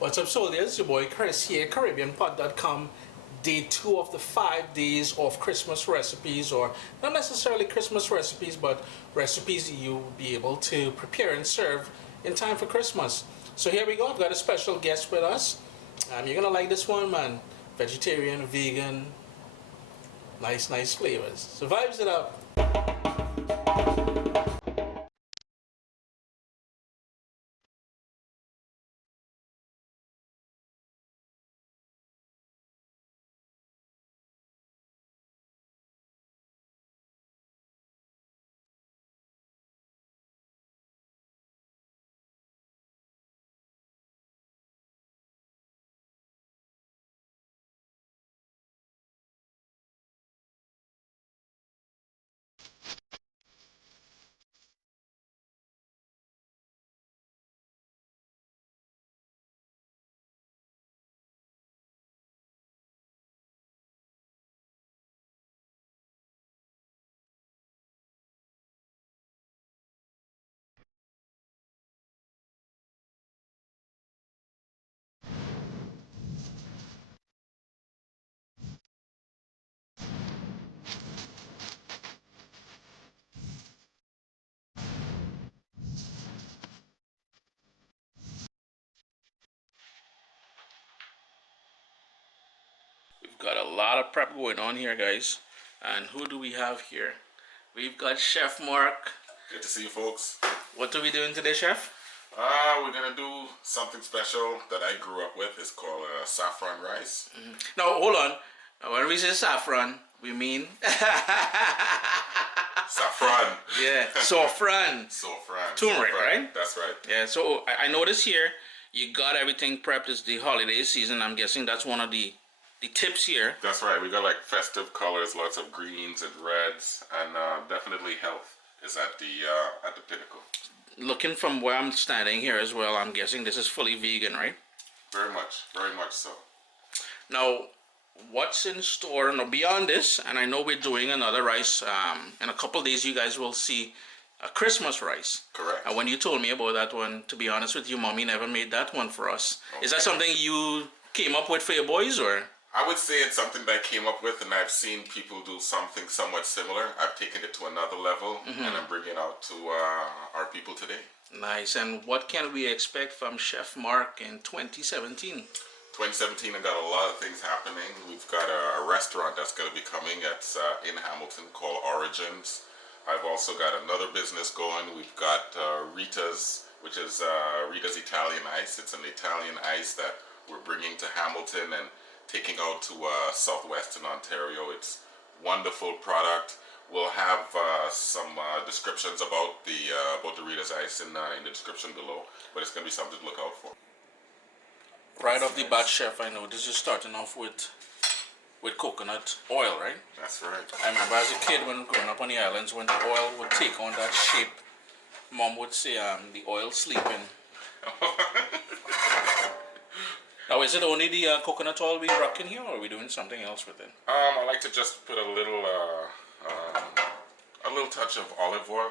What's up, soldiers? Your boy Chris here, CaribbeanPod.com. Day 2 of the 5 days of Christmas recipes, or not necessarily Christmas recipes, but recipes you will be able to prepare and serve in time for Christmas. So here we go. I've got a special guest with us. You're gonna like this one, man. Vegetarian, vegan, nice flavors. So vibes it up. We've got a lot of prep going on here, guys. And who do we have here? We've got Chef Marc. Good to see you, folks. What are we doing today, Chef? We're gonna do something special that I grew up with. It's called saffron rice. Now, hold on. When we say saffron, we mean Saffron. yeah, Sorfran. Sorfran. Turmeric, right? That's right. Yeah. So I noticed here you got everything prepped. It's the holiday season. I'm guessing that's one of the tips here. That's right. We got like festive colors, lots of greens and reds, and definitely health is at the pinnacle. Looking from where I'm standing here as well, I'm guessing this is fully vegan, right? Very much so. Now, what's in store now beyond this? And I know we're doing another rice. In a couple days, you guys will see a Christmas rice. Correct. And when you told me about that one, to be honest with you, Mommy never made that one for us. Okay. Is that something you came up with for your boys, or? I would say it's something that I came up with, and I've seen people do something somewhat similar. I've taken it to another level, and I'm bringing it out to our people today. Nice. And what can we expect from Chef Marc in 2017? 2017, I've got a lot of things happening. We've got a restaurant that's going to be coming. It's in Hamilton called Origins. I've also got another business going. We've got Rita's, which is Rita's Italian Ice. It's an Italian ice that we're bringing to Hamilton and taking out to southwestern Ontario. It's wonderful product. We'll have some descriptions about the Rita's Ice in the description below, but it's going to be something to look out for. Right off the bat, Chef, I know this is starting off with coconut oil, right? That's right. I remember as a kid when growing up on the islands, when the oil would take on that shape, Mom would say the oil sleeping. Now, is it only the coconut oil we rocking here, or are we doing something else with it? I like to just put a little touch of olive oil,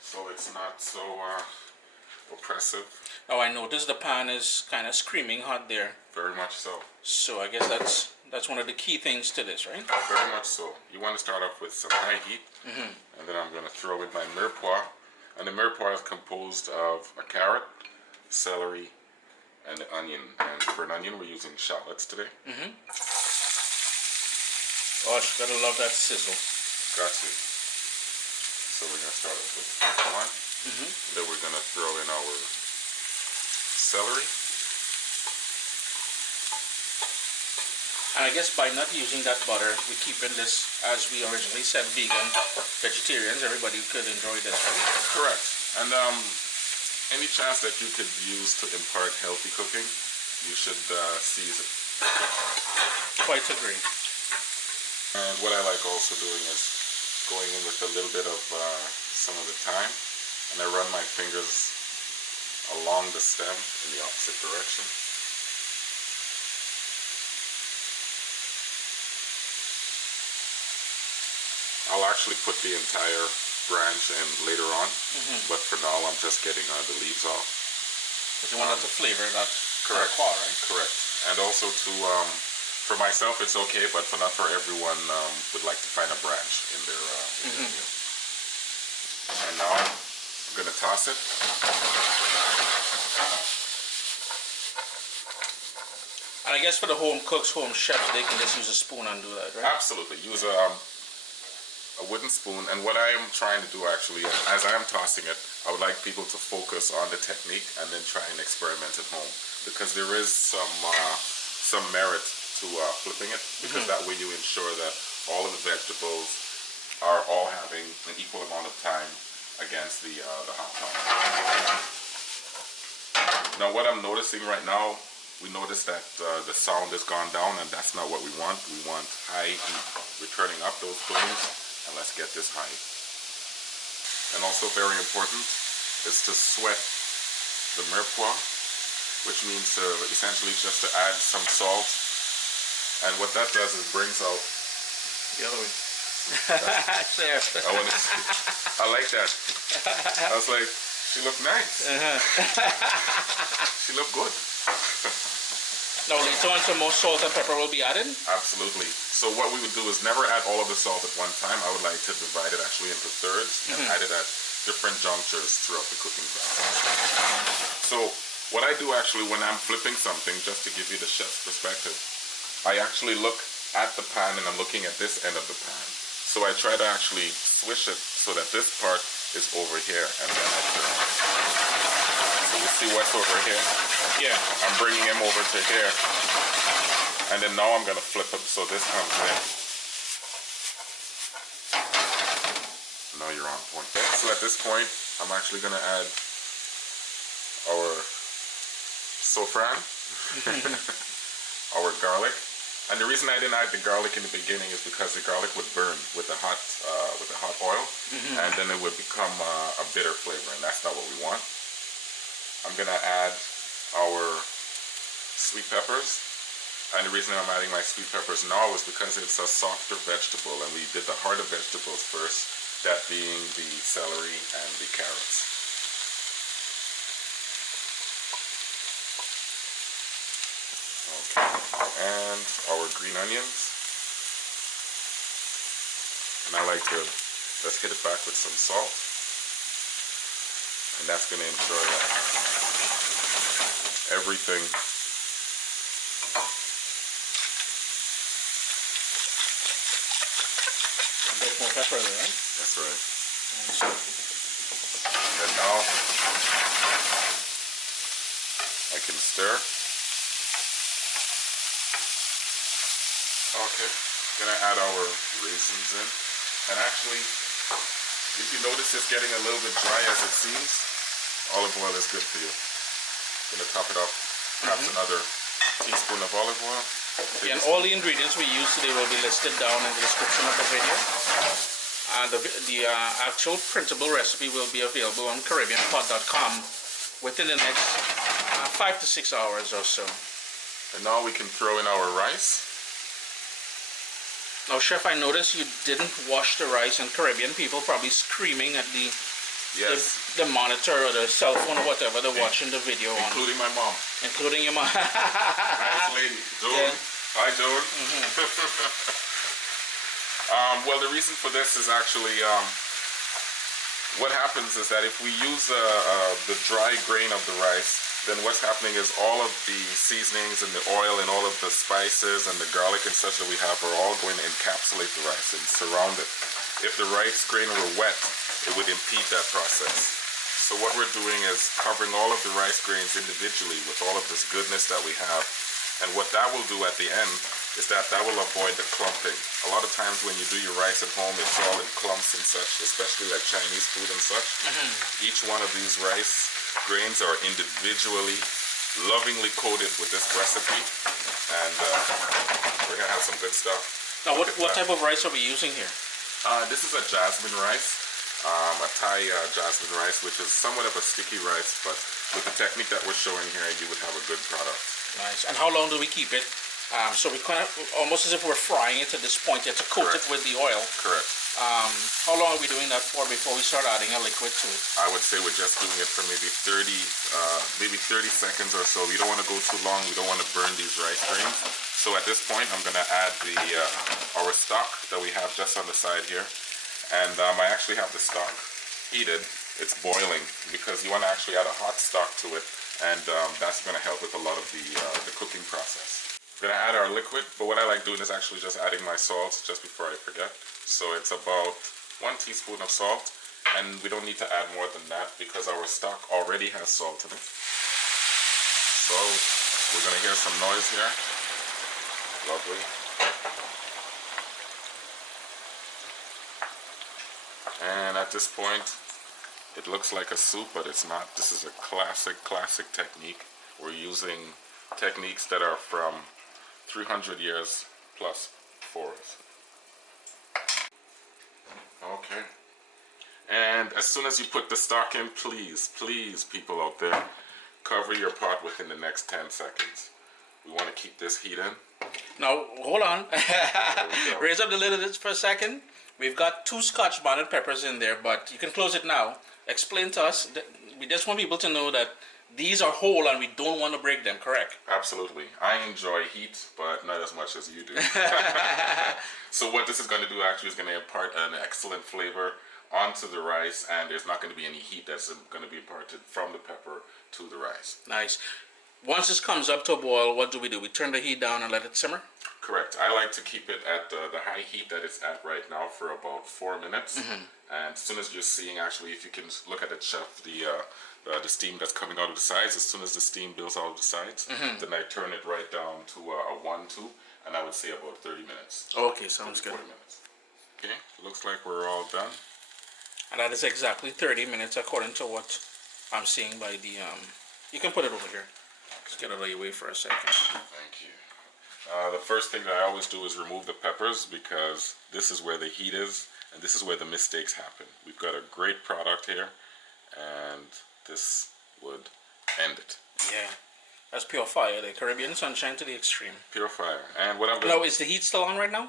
so it's not so oppressive. Now, I noticed the pan is kind of screaming hot there. Very much so. So I guess that's one of the key things to this, right? Very much so. You want to start off with some high heat, and then I'm going to throw in my mirepoix, and the mirepoix is composed of a carrot, celery, and the onion. And for an onion, we're using shallots today. Gosh, gotta love that sizzle. Got to. So we're gonna start off with one. Then we're gonna throw in our celery. And I guess by not using that butter, we're keeping this, as we originally said, vegan, vegetarians. Everybody could enjoy this, right? Correct. And any chance that you could use to impart healthy cooking, you should seize it. Quite agree. And what I like also doing is going in with a little bit of some of the thyme, and I run my fingers along the stem in the opposite direction. I'll actually put the entire branch in later on, but for now I'm just getting the leaves off. Because you want it to flavor that Correct. Claw, right? Correct. And also to, for myself it's okay, but not for everyone would like to find a branch in their meal. And now I'm going to toss it. And I guess for the home cooks, home chefs, they can just use a spoon and do that, right? Absolutely. Use a wooden spoon. And what I am trying to do actually, as I am tossing it, I would like people to focus on the technique and then try and experiment at home. Because there is some merit to flipping it, because that way you ensure that all of the vegetables are all having an equal amount of time against the hot pot. Now what I'm noticing right now, we notice that the sound has gone down, and that's not what we want. We want high heat. We're turning up those flames, and let's get this high. And also very important is to sweat the mirepoix, which means essentially just to add some salt. And what that does is brings out the other way. I like that. I was like, she looked nice. She looked good. Now later on some more salt and pepper will be added? Absolutely. So what we would do is never add all of the salt at one time. I would like to divide it actually into thirds and add it at different junctures throughout the cooking process. So what I do actually when I'm flipping something, just to give you the chef's perspective, I actually look at the pan and I'm looking at this end of the pan. So I try to actually swish it so that this part is over here, and then I turn. So you see what's over here? Yeah. I'm bringing him over to here. And then now I'm going to flip it so this comes in. Now you're on point. Okay, so at this point, I'm actually going to add our Sorfran, our garlic. And the reason I didn't add the garlic in the beginning is because the garlic would burn with the hot oil, and then it would become a bitter flavor, and that's not what we want. I'm gonna add our sweet peppers, and the reason I'm adding my sweet peppers now is because it's a softer vegetable, and we did the harder vegetables first, that being the celery and the carrots. Okay, and our green onions. And I like to just hit it back with some salt. And that's going to ensure that everything a bit more pepper there, right? That's right. And now I can stir. Okay, gonna add our raisins in. And actually, if you notice it's getting a little bit dry as it seems, olive oil is good for you. Gonna top it up, perhaps another teaspoon of olive oil. Yeah, and all the ingredients we use today will be listed down in the description of the video. And the actual printable recipe will be available on CaribbeanPot.com within the next 5 to 6 hours or so. And now we can throw in our rice. Now, Chef, I noticed you didn't wash the rice, and Caribbean people probably screaming at the monitor or the cell phone or whatever they're watching the video on. Including my mom. Including your mom. Nice lady. Joan. Yeah. Hi, Joan. Well, the reason for this is actually what happens is that if we use the dry grain of the rice, then what's happening is all of the seasonings and the oil and all of the spices and the garlic and such that we have are all going to encapsulate the rice and surround it. If the rice grain were wet, it would impede that process. So what we're doing is covering all of the rice grains individually with all of this goodness that we have. And what that will do at the end is that will avoid the clumping. A lot of times when you do your rice at home, it's all in clumps and such, especially like Chinese food and such. Each one of these rice grains are individually, lovingly coated with this recipe, and we're gonna have some good stuff. Now, what type of rice are we using here? This is a Jasmine rice, a Thai Jasmine rice, which is somewhat of a sticky rice, but with the technique that we're showing here, you would have a good product. Nice. And how long do we keep it? So we kind of almost as if we're frying it at this point. You have to coat it with the oil. Correct. How long are we doing that for before we start adding a liquid to it? I would say we're just doing it for maybe 30 seconds or so. We don't want to go too long. We don't want to burn these rice grains. So at this point, I'm going to add our stock that we have just on the side here. And I actually have the stock heated. It's boiling because you want to actually add a hot stock to it, and that's going to help with a lot of the cooking process. We're going to add our liquid, but what I like doing is actually just adding my salt just before I forget. So it's about 1 teaspoon of salt, and we don't need to add more than that because our stock already has salt in it. So we're going to hear some noise here. Lovely. And at this point, it looks like a soup, but it's not. This is a classic technique. We're using techniques that are from 300 years plus for us. Okay. And as soon as you put the stock in, please, people out there, cover your pot within the next 10 seconds. We want to keep this heat in. Now, hold on. Raise up the lid of this for a second. We've got 2 Scotch bonnet peppers in there, but you can close it now. Explain to us. We just want people to know that these are whole and we don't want to break them, correct? Absolutely. I enjoy heat, but not as much as you do. So what this is going to do actually is going to impart an excellent flavor onto the rice, and there's not going to be any heat that's going to be imparted from the pepper to the rice. Nice. Once this comes up to a boil, what do? We turn the heat down and let it simmer? Correct. I like to keep it at the high heat that it's at right now for about 4 minutes. And as soon as you're seeing, actually, if you can look at it, chef, the steam that's coming out of the sides, as soon as the steam builds out of the sides, then I turn it right down to a 1-2, and I would say about 30 minutes. Okay, sounds good. 40 minutes. Okay, looks like we're all done. And that is exactly 30 minutes according to what I'm seeing by the, you can put it over here. Just get it out of your way for a second. Thank you. The first thing that I always do is remove the peppers because this is where the heat is and this is where the mistakes happen. We've got a great product here and this would end it. Yeah, that's pure fire. The Caribbean sunshine to the extreme. Pure fire. And what I'm going to... Now, is the heat still on right now?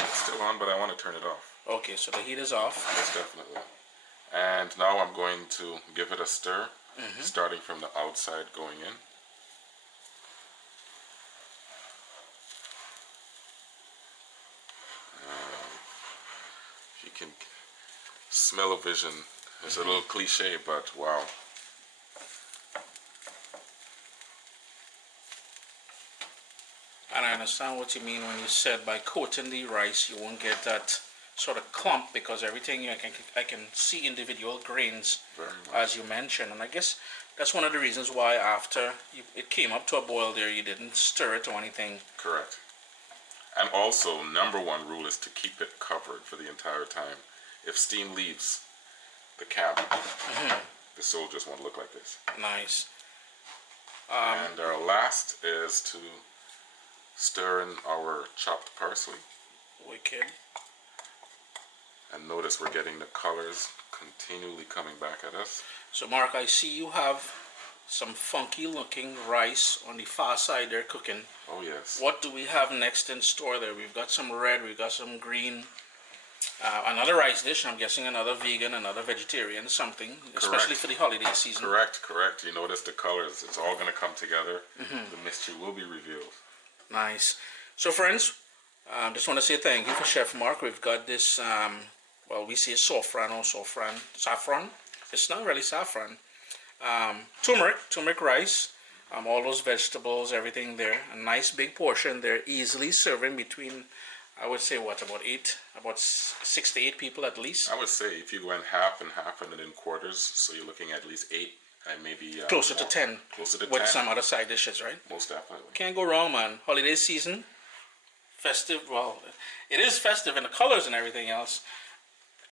It's still on, but I want to turn it off. Okay, so the heat is off. Yes, definitely. And now I'm going to give it a stir, starting from the outside going in. You can smell a vision. It's a little cliche, but wow. And I understand what you mean when you said by coating the rice, you won't get that sort of clump because everything I can see individual grains, as you mentioned. And I guess that's one of the reasons why after it came up to a boil there, you didn't stir it or anything. Correct. And also, number 1 rule is to keep it covered for the entire time. If steam leaves the camp, the soldiers won't look like this. Nice. And our last is to stir in our chopped parsley. Wicked. And notice we're getting the colors continually coming back at us. So Mark, I see you have some funky looking rice on the far side there cooking. Oh yes. What do we have next in store there? We've got some red, we've got some green. Another rice dish, I'm guessing another vegan, another vegetarian, something, especially for the holiday season. Correct. You notice the colors, it's all going to come together. The mystery will be revealed. Nice. So friends, just want to say thank you for Chef Mark. We've got this, well, we say Sorfran or saffron. It's not really saffron. Turmeric rice, all those vegetables, everything there. A nice big portion there, easily serving between, I would say, what, about 6 to 8 people at least? I would say if you go in half and then in quarters, so you're looking at least 8 and maybe... closer to 10. Closer to 10. With some other side dishes, right? Most definitely. Can't go wrong, man. Holiday season, festive, well, it is festive in the colors and everything else.